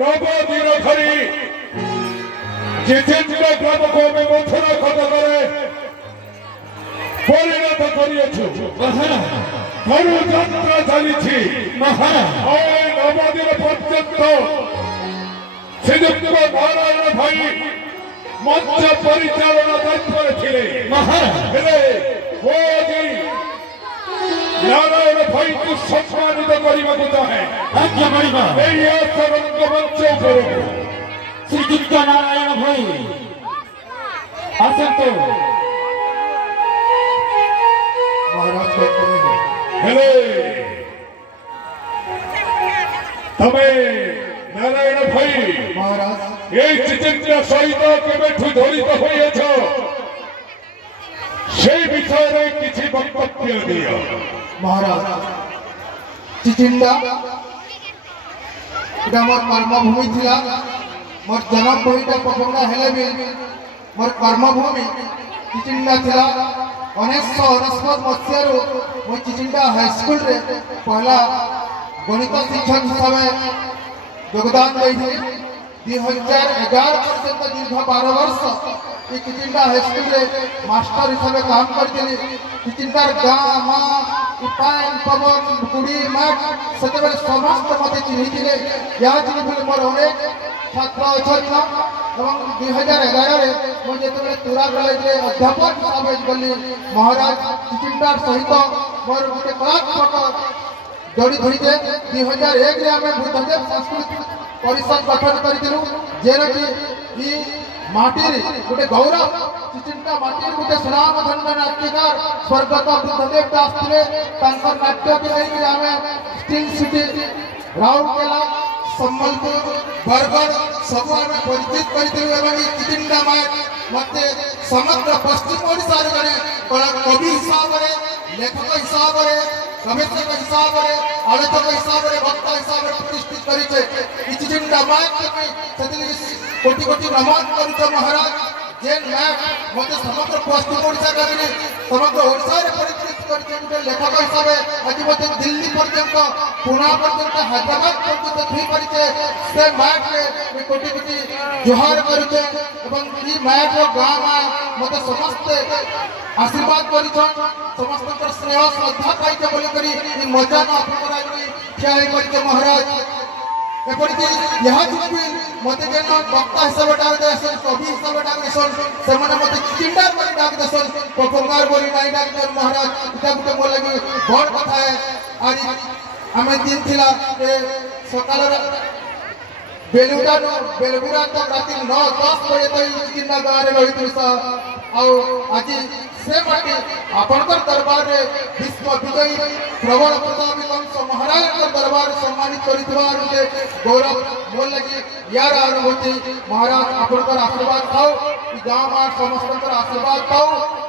নবদিন ধরি জিতেন্দ্র গ্রামকে আমি মথুরা কটকরে পরিণত করিয়েছু। ধনুযাত্রা চালিছি ওই নবদিন পর্যন্ত শ্রীযুক্ত নারায়ণ ভাই মঞ্চ পরিচালনা দায়িত্বে ছিলেন। হেলে নারায়ণ ভাইকে সম্মানিত করিবাকু চাহে এই রঙ্গমঞ্চ উপরে শ্রীযুক্ত নারায়ণ ভাই আসন্ত মহারাজ হেলে তবে নারায়ণ ভাই মহারাজ এই চিচিত্র সহিত কেবেঠু জড়িত হইয়াছ সেই বিষয়ে কিছু বক্তব্য দিও। মহারাজ চিচিন্ডা এটা মোর কর্মভূমি ଥିଲା। মোর জন্মভূমিটা পপঙ্গা হেলে বি মোর কর্মভূমি চিচিন্ডা ଥିଲା। 1999 মସିହାରୁ ମୁଁ ଚିଚିଣ୍ଡା ହାଇସ୍କୁଲରେ ପହିଲା ଗଣିତ ଶିକ୍ଷକ ହିସାବରେ ଯୋଗଦାନ ଦେଇଥିଲି। 2011 ପର୍ଯ୍ୟନ୍ତ ଦୀର୍ଘ 12 ବର୍ଷ এই চিচিন্ডা হাইস্কুলରେ মাস্টার হিসাবে কাম କରିଥିଲି। চিচিন্ডার গাঁ মা পাইন পবন গুড়ি মাঠ সেତେବେଳେ ସମସ୍ତେ ମୋତେ ଚିହ୍ନିଥିଲେ। ଏହା ଚିହ୍ନିଥିଲେ ମୋର ଅନେକ ଛାତ୍ର ଅଛନ୍ତି ଏବଂ 2011ରେ ମୁଁ ଯେତେବେଳେ ତୁରା କଲେଜରେ ଅଧ୍ୟାପକ ହିସାବରେ ଗଲି ମହାରାଜ ଚିଚିଣ୍ଡାର ସହିତ ମୋର ଗୋଟେ କଳାତ୍ମକ ଯୋଡ଼ି ଧରିଛେ। 2001ରେ ଆମେ ବୁଦ୍ଧଦେବ ସାଂସ୍କୃତିକ ପରିଷଦ ଗଠନ କରିଥିଲୁ ଯେନକି ଇ ମାଟିରେ ଗୋଟେ ଗୌରବ ଚିଚିଣ୍ଡା ମାଟିରେ ଗୋଟେ ସୁନାମଧନ୍ୟ ନାଟ୍ୟକାର ସ୍ୱର୍ଗତ ବୁଦ୍ଧଦେବ ଦାସ ଥିଲେ। ତାଙ୍କର ନାଟ୍ୟକୁ ନେଇକି ଆମେ ଷ୍ଟିଲ୍ ସିଟି ରାଉରକେଲା ସମ୍ବଲପୁର ବରଗଡ଼ ସବୁ ଆମେ ପରିଚିତ କରିଥିଲୁ ଏବଂ ଏ ଚିଚିଣ୍ଡା ମୋତେ ସମଗ୍ର ପଶ୍ଚିମ ଓଡ଼ିଶାରେ ଜଣେ କବି ହିସାବରେ ଲେଖକ ହିସାବରେ ଗବେଷକ ହିସାବରେ ଆଲୋଚକ ହିସାବରେ ବକ୍ତା ହିସାବରେ ପ୍ରତିଷ୍ଠିତ କରିଛେ। ଏ ଚିଚିଣ୍ଡା ମାୟକୁ ସେଥିରେ କୋଟି କୋଟି ନମନ କରୁଛ ମହାରାଜ। ଯେ ମ୍ୟାଚ୍ ମୋତେ ସମଗ୍ର ପଶ୍ଚିମ ଓଡ଼ିଶା କାହିଁକି ସମଗ୍ର ଓଡ଼ିଶାରେ ପରିଚିତ କରିଛେ ଗୋଟେ ଲେଖକ ହିସାବରେ। ଆଜି ମୋତେ ଦିଲ୍ଲୀ ପର୍ଯ୍ୟନ୍ତ ପୁଣା ପର୍ଯ୍ୟନ୍ତ ହାଇଦ୍ରାବାଦ ପର୍ଯ୍ୟନ୍ତ ଥୋଇପାରିଛେ। ସେ ମ୍ୟାଚ୍ରେ କୋଟି କୋଟି ଜୁହାର କରୁଛେ ଏବଂ ଏ ମ୍ୟାଚ୍ର ଗାଁ ମା ମୋତେ ସମସ୍ତେ ଆଶୀର୍ବାଦ କରିଛନ୍। ସମସ୍ତଙ୍କର ସ୍ନେହ ଶ୍ରଦ୍ଧା ପାଇଛେ ବୋଲିକରି ଏ ମଜାନ ଆପଣଙ୍କର ଠିଆ ହେଇପାରିଛେ ମହାରାଜ। ଏପରିକି ଏହା ଯୋଗୁଁ ମୋତେ ଯେନ ବକ୍ତା ହିସାବରେ ଡାକ ଦେସନ୍ କବି ହିସାବରେ ଡାକ ଦେସନ୍ ସେମାନେ ମୋତେ ଚିଚିଣ୍ଡାର ବୋଲି ଡାକ ଦେସନ୍ ପପଙ୍ଗାର ବୋଲି ନାଇଁ ଡାକ ଦେସନ୍ ମହାରାଜ। ଏଟା ଗୋଟେ ମୋ ଲାଗି ବଡ଼ କଥା ହେ। ଆଜି ଆମେ ଦିନ ଥିଲା ସକାଳର ବେଲଗୁଡ଼ା ତକ ରାତି 9-10 ପର୍ଯ୍ୟନ୍ତ ଏଇ ଚିଚିଣ୍ଡା ଗାଁରେ ରହିଥିଲୁ ସାର୍। ଆଉ ଆଜି ସେ ମାଟି ଆପଣଙ୍କର ଦରବାରରେ ବିଶ୍ୱ ବିଜୟୀ ପ୍ରବଳ ପ୍ରତାପ ବଂଶ ମହାରାଜଙ୍କ ଦରବାରରେ ସମ୍ମାନିତ କରିଥିବାର ଗୋଟେ ଗୌରବ ମୋର ଲାଗି ୟାର ଅନୁଭୂତି। ମହାରାଜ ଆପଣଙ୍କର ଆଶୀର୍ବାଦ ଥାଉ, ଏ ଗାଁ ମା ସମସ୍ତଙ୍କର ଆଶୀର୍ବାଦ ଥାଉ।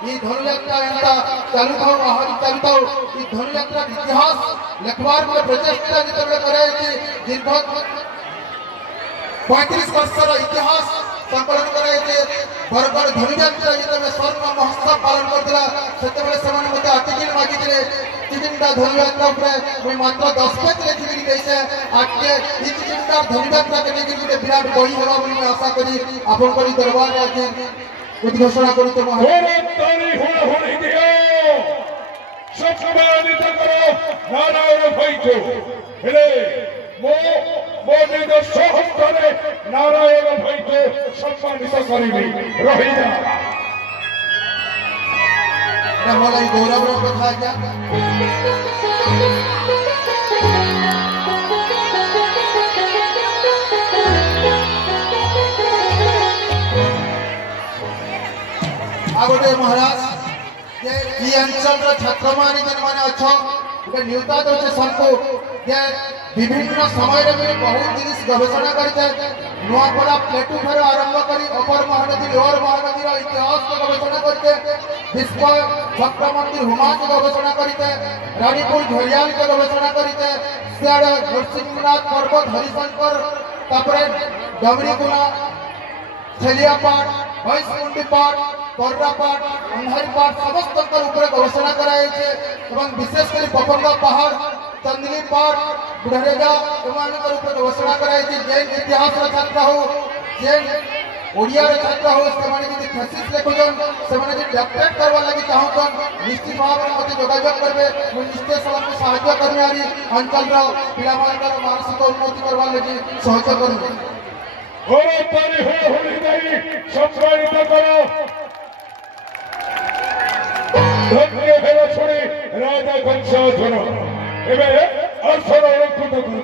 ଏ ଧନୁଯାତ୍ରା ଏନ୍ତା ଚାଲୁଥାଉ ଆହୁରି ଚାଲୁଥାଉ। ଏ ଧନୁଯାତ୍ରାର ଇତିହାସ ଲେଖବାର ଗୋଟେ ପ୍ରଚେଷ୍ଟା ଯେତେବେଳେ କରାଯାଇଛି ଦୀର୍ଘ 35 ବର୍ଷର ଇତିହାସ ସଂକଳନ କରାଯାଇଛି। ବରଗଡ଼ ଧନୁଯାତ୍ରା ଯେତେବେଳେ ସ୍ୱର୍ଣ୍ଣ ମହୋତ୍ସବ ପାଳନ କରିଥିଲା ସେତେବେଳେ ସେମାନେ ମୋତେ ଆର୍ଟିକିଲ ମାଗିଥିଲେ। ଚିଚିଣ୍ଡା ଧନୁଯାତ୍ରା ଉପରେ ମୁଁ ମାତ୍ର 10 ପେଜ ଲେଖିକିରି ଦେଇଛେ। ଆଗକେ ଏ ଚିଚିଣ୍ଡା ଧନୁଯାତ୍ରାকে ନେଇକି ଗୋଟେ ବିରାଟ ବହି ହେବା ବୋଲି ମୁଁ ଆଶା କରି ଆପଣଙ୍କର ଏ ଦରବାରରେ ଆଜି ଉଦ୍ଘୋଷଣା କରୁଛେ ମହାରାଜ। ସମ୍ମାନିତ କର ନାରାୟଣ ଭାଇଙ୍କୁ। ହେଲେ ମୋ ନିଜ ସହସ୍ତରେ ନାରାୟଣ ଭାଇଙ୍କୁ ସମ୍ମାନିତ କରିବି। ରହିଲା এটা মোর এই গৌরবের কথা আজ্ঞা। আর গোটে মহারাজ যে এই অঞ্চলর ছাত্র মানে যেন মানে অছ গোটে নিউতা দৌছে সবকু যে বিভিন্ন সময়ের বহু জিনিস গবেষণা করেছে। নোয়াপড়া প্লেটু ঠার আরম্ভ করে অপর মহানদী লোয়ার মহানদীর ইতিহাস গবেষণা করছে। বিশ্ব চক্র মন্দির হুমাকে গবেষণা করিতে, রানীপুর ঝরিয়ালকে গবেষণা করিতে, সিয়াড়ে নরসিংহনাথ পর্বত হরিশঙ্কর তারপরে ডমরিগুনা ছেলিয়াপাট ভৈঁসকুণ্ডিপাট কররাপাট অন্ধারিপাট সমস্তଙ୍କର ଉପରେ গবেষণা করা হয়েছে এবং বিশেষ করে পপঙ্গা পাহাড় चंदली पाठ बुढ़रेजा एमानकर ऊपर घोषणा कराई जेन इतिहास छात्र हो जेन ओडिया छात्र हो सेमाने जदि थेसिस लेखुजन सेमाने जदि डॉक्टरेट करवा लगी चाहतन निश्चित भाव में मते जोगाजोग करबे मु निश्चित सबको सहायता करमे आरी अंचल रो पिला मानकर मानसिक उन्नति करवा लगी सहयोग करबे ওরে তারি হয়ে হলি দেই সম্মানিত করো ধন্য ভেবে ছড়ি রাজা কংস ধরো এবারে অর্থ অলঙ্কৃত করো